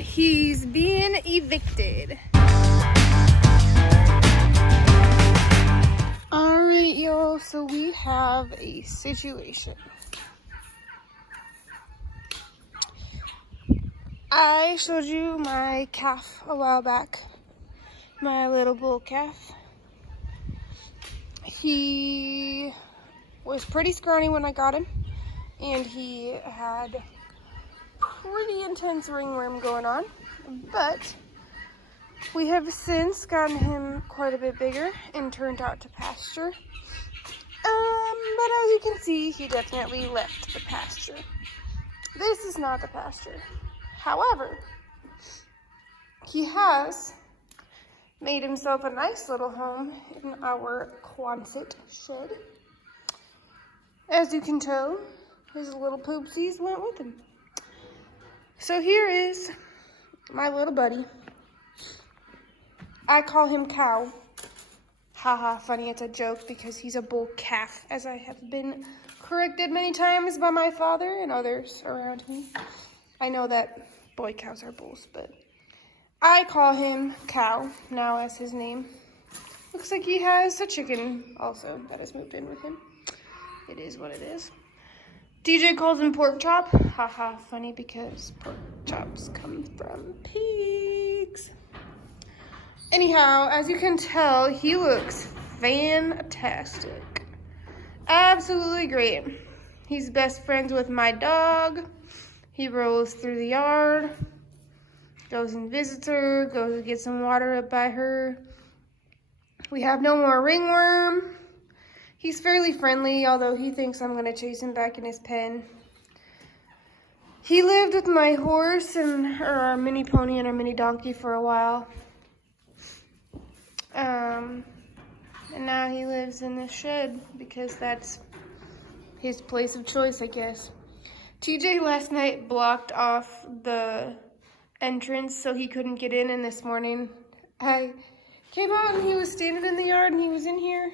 He's being evicted. Alright, y'all, so we have a situation. I showed you my calf a while back, my little bull calf. He was pretty scrawny when I got him, and he had pretty intense ringworm going on, but we have since gotten him quite a bit bigger and turned out to pasture. But as you can see, he definitely left the pasture. This is not the pasture. However, he has made himself a nice little home in our Quonset shed. As you can tell, his little poopsies went with him. So here is my little buddy. I call him Cow. Haha, funny, it's a joke because he's a bull calf, as I have been corrected many times by my father and others around me. I know that boy cows are bulls, but I call him Cow now as his name. Looks like he has a chicken also that has moved in with him. It is what it is. DJ calls him Pork Chop. Haha, funny because pork chops come from pigs. Anyhow, as you can tell, he looks fantastic. Absolutely great. He's best friends with my dog. He rolls through the yard, goes and visits her, goes to get some water up by her. We have no more ringworm. He's fairly friendly, although he thinks I'm gonna chase him back in his pen. He lived with my horse and our mini pony and our mini donkey for a while. And now he lives in this shed because that's his place of choice, I guess. TJ last night blocked off the entrance so he couldn't get in, and this morning I came out and he was standing in the yard and he was in here.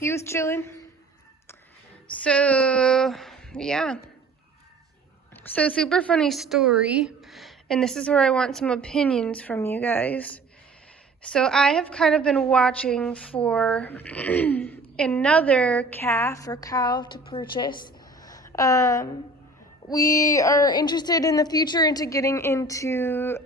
He was chilling. So, yeah. So, super funny story, and this is where I want some opinions from you guys. So I have kind of been watching for another calf or cow to purchase. We are interested in the future into getting into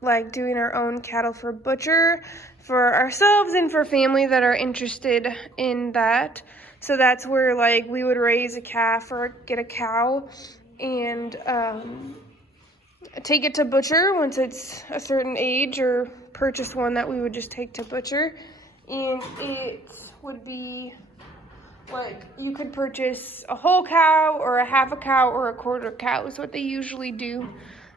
like doing our own cattle for butcher for ourselves and for family that are interested in that. So that's where like we would raise a calf or get a cow and take it to butcher once it's a certain age, or purchase one that we would just take to butcher. And it would be like you could purchase a whole cow or a half a cow or a quarter cow is what they usually do.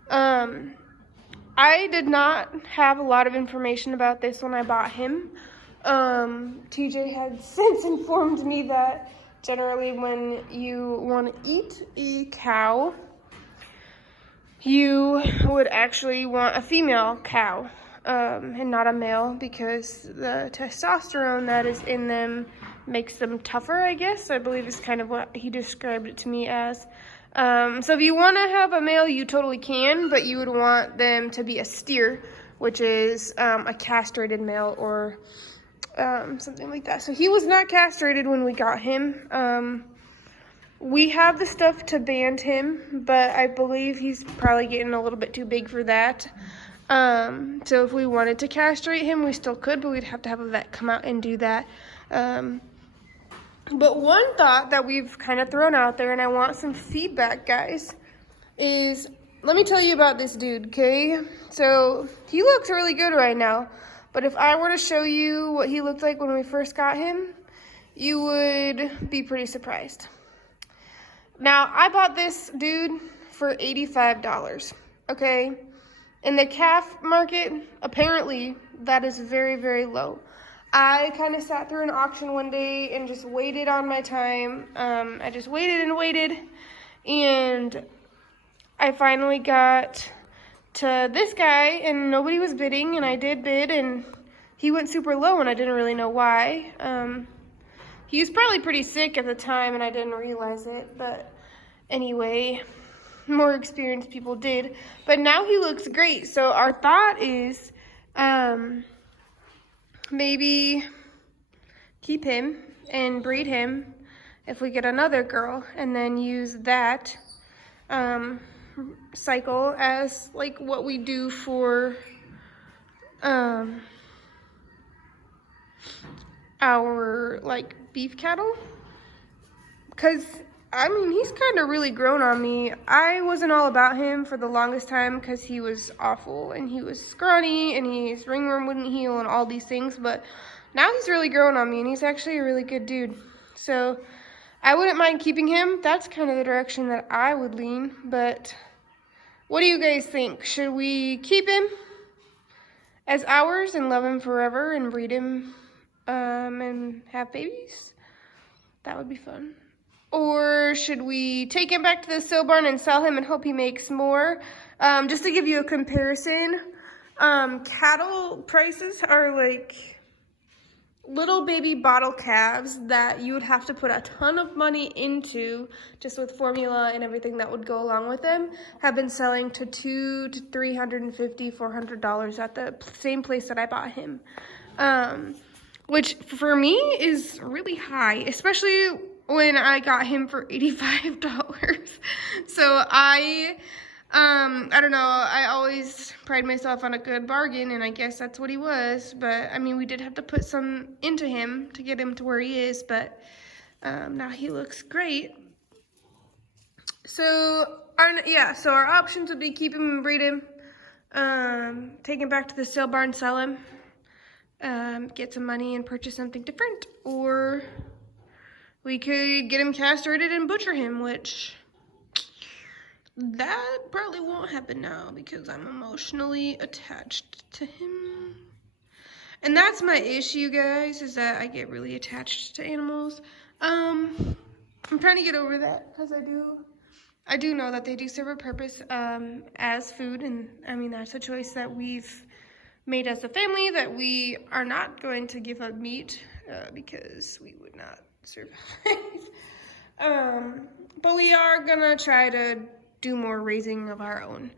I did not have a lot of information about this when I bought him. TJ had since informed me that generally when you want to eat a cow, you would actually want a female cow and not a male, because the testosterone that is in them makes them tougher, I guess. I believe is kind of what he described it to me as. So if you want to have a male, you totally can, but you would want them to be a steer, which is a castrated male or something like that. So he was not castrated when we got him. We have the stuff to band him, but I believe he's probably getting a little bit too big for that. So if we wanted to castrate him, we still could, but we'd have to have a vet come out and do that. But one thought that we've kind of thrown out there, and I want some feedback, guys, is let me tell you about this dude, okay? So he looks really good right now, but if I were to show you what he looked like when we first got him, you would be pretty surprised. Now, I bought this dude for $85, okay? In the calf market, apparently, that is very, very low. I kind of sat through an auction one day and just waited on my time. I just waited and waited, and I finally got to this guy, and nobody was bidding, and I did bid, and he went super low, and I didn't really know why. He was probably pretty sick at the time, and I didn't realize it, but anyway, more experienced people did. But now he looks great. So our thought is maybe keep him and breed him if we get another girl, and then use that cycle as like what we do for our like beef cattle. Because I mean, he's kind of really grown on me. I wasn't all about him for the longest time because he was awful and he was scrawny and his ringworm wouldn't heal and all these things. But now he's really grown on me and he's actually a really good dude. So I wouldn't mind keeping him. That's kind of the direction that I would lean. But what do you guys think? Should we keep him as ours and love him forever and breed him and have babies? That would be fun. Or should we take him back to the sale barn and sell him and hope he makes more? Just to give you a comparison, cattle prices are like little baby bottle calves that you would have to put a ton of money into, just with formula and everything that would go along with them, have been selling to $200 to $350, $400 at the same place that I bought him. Which for me is really high, especially when I got him for $85. So I don't know, I always pride myself on a good bargain, and I guess that's what he was. But I mean, we did have to put some into him to get him to where he is, but now he looks great. So our options would be keep him and breed him, take him back to the sale barn, sell him, get some money and purchase something different, or we could get him castrated and butcher him, which that probably won't happen now because I'm emotionally attached to him. And that's my issue, guys, is that I get really attached to animals. I'm trying to get over that because I do know that they do serve a purpose as food, and I mean, that's a choice that we've made as a family, that we are not going to give up meat because we would not survive. But we are gonna try to do more raising of our own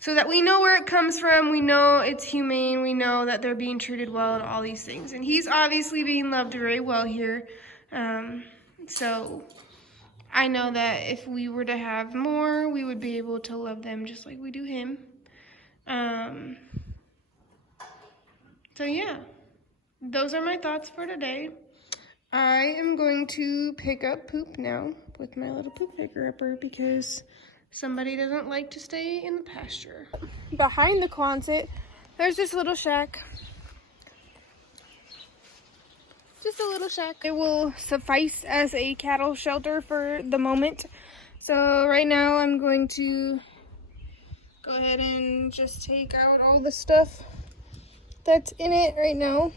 so that we know where it comes from, we know it's humane, we know that they're being treated well and all these things. And he's obviously being loved very well here. So I know that if we were to have more, we would be able to love them just like we do him. So yeah, those are my thoughts for today. I am going to pick up poop now with my little poop picker upper because somebody doesn't like to stay in the pasture. Behind the Quonset, there's this little shack. Just a little shack. It will suffice as a cattle shelter for the moment. So right now I'm going to go ahead and just take out all the stuff that's in it right now.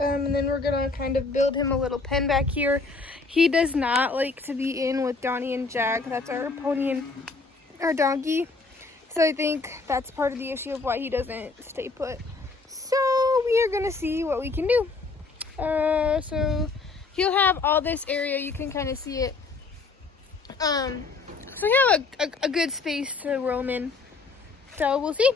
And then we're gonna kind of build him a little pen back here. He does not like to be in with Donnie and Jack. That's our pony and our donkey. So I think that's part of the issue of why he doesn't stay put. So we are gonna see what we can do. So he'll have all this area. You can kind of see it. So we have a good space to roam in. So we'll see.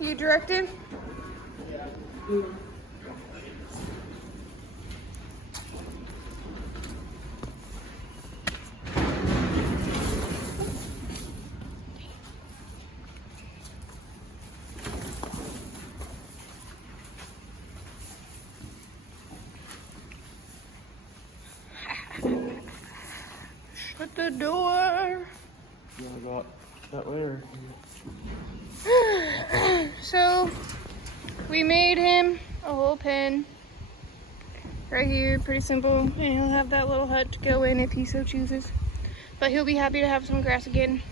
You directed? Yeah. Shut the door. You wanna go out that way or? So we made him a whole pen right here, pretty simple, and he'll have that little hut to go in if he so chooses. But he'll be happy to have some grass again.